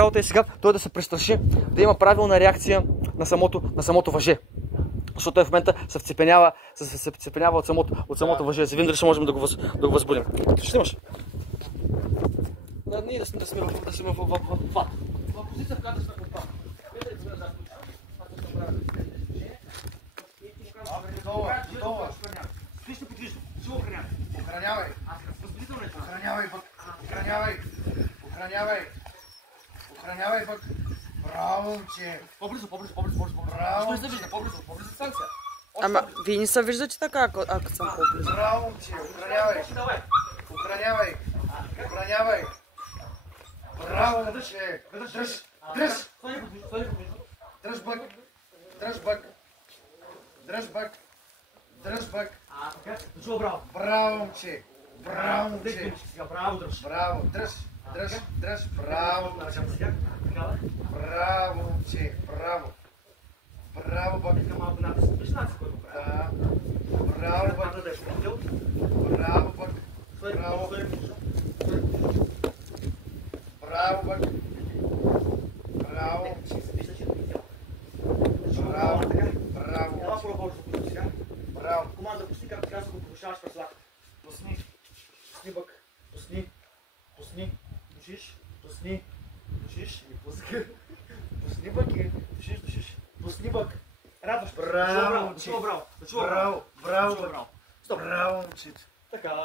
Работа е сега той да се престраши, да има правилна реакция на самото въже. Защото той в момента се вцепенява от самото въже. За видим дали ще можем да го възбудим. Ще имаш. Ние да сме в това. В позиция, в която сме в това. Вижте подвижно. Ще го охранявай. Охранявай. Възбудително е това. Охранявай пък. Охранявай. Охранявай. Охранявай пък. Браво, момче. По-близо. Браво. Що не се вижда? По-близо дистанция. Ама, вие не се виждате така, ако съм по-близо. Браво, момче. Охранявай. Охранявай. Охранявай. Браво, момче. Дръж. Дръж бък. Дръж бък. Дръж бък. Дръж бък. Чува браво. Браво, момче. Браво, момче. Браво, дръж. Браво. Дръж. Браво, момче. Браво, момче. Браво. Браво, бък. Малко натиск. Виж натиск, който прави. Да. Браво, бък. Да е спортил. Браво, бък. Браво. Браво, бък. Браво. Браво. Браво. Ела по-бързо пусти сега. Браво. Команда пусти, както трябва да го повишаваш през лаката. Пусни. Пусни бък. Пусни. Душиш. Пусни. Душиш. И пуска. Пусни бък и душиш. Пусни бък. Радваш. Браво. Чува браво. Браво. Браво. Браво. Стоп. Браво, момчето. Така.